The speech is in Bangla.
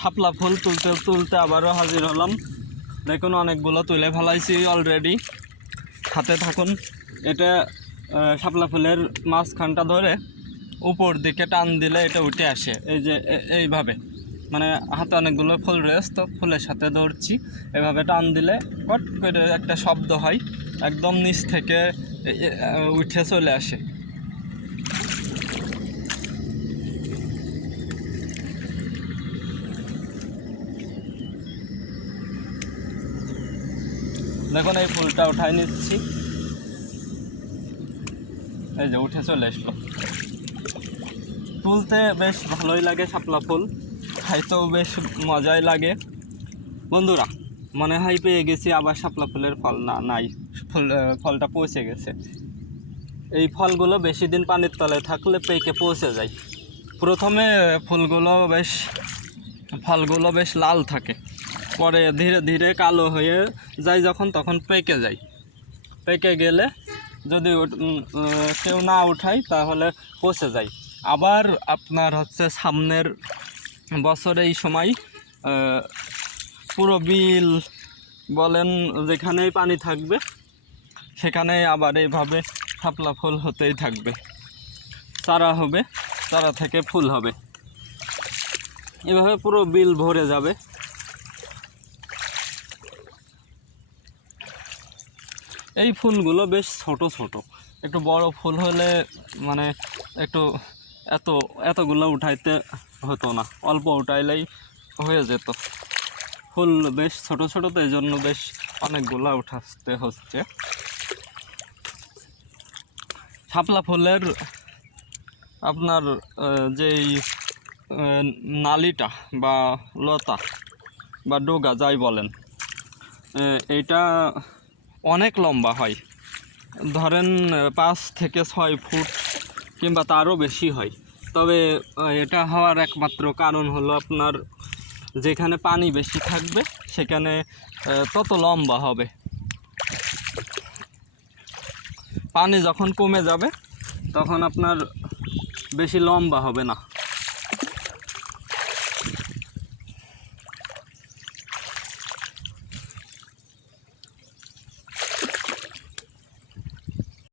শাপলা ফুল তুলতে তুলতে আবারও হাজির হলাম। দেখুন অনেকগুলো তুলে ফেলাইছি অলরেডি। হাতে থাকুন। এটা শাপলা ফুলের মাঝখানটা ধরে উপর দিকে টান দিলে এটা উঠে আসে, এই যে এইভাবে। মানে হাতে অনেকগুলো ফুল রয়েছে, তো ফুলের সাথে ধরছি, এভাবে টান দিলে কট করে একটা শব্দ হয়, একদম নিচ থেকে উঠে চলে আসে। দেখুন এই ফুলটা উঠাই নিচ্ছি, এই যে উঠে চলে আসলো। তুলতে বেশ ভালোই লাগে শাপলা ফুল, খাইতেও বেশ মজাই লাগে। বন্ধুরা, মনে হয় পেয়ে গেছি আবার শাপলা ফুলের ফল। না, নাই, ফলটা পচে গেছে। এই ফলগুলো বেশি দিন পানির তলে থাকলে পেকে পচে যায়। প্রথমে ফলগুলো বেশ লাল থাকে, পরে ধীরে ধীরে কালো হয়ে যায়, যখন তখন পেকে যায়। পেকে গেলে যদি কেউ না উঠায় তাহলে পচে যায়। আবার আপনার হচ্ছে সামনের বছরে এই সময় পুরো বিল বলেন যেখানেই পানি থাকবে সেখানে আবার এইভাবে শাপলা ফুল হতেই থাকবে। চারা হবে, চারা থেকে ফুল হবে, এভাবে পুরো বিল ভরে যাবে। এই ফুলগুলো বেশ ছোট ছোট, একটু বড় ফুল হলে মানে একটু এতগুলো উঠাইতে হতো না, অল্প উঠাইলেই হয়ে যেত। ফুল বেশ ছোট ছোট, তো এই জন্য বেশ অনেকগুলো উঠাতে হচ্ছে। শাপলা ফুলের আপনার যেই নালিটা বা লতা বা ডোগা যাই বলেন, এটা অনেক লম্বা হয়। ধরেন 5 থেকে 6 ফুট কিংবা তারও বেশি হয়। তবে এটা হওয়ার একমাত্র কারণ হলো আপনার যেখানে পানি বেশি থাকবে সেখানে তত লম্বা হবে। পানি যখন কমে যাবে তখন আপনার বেশি লম্বা হবে না।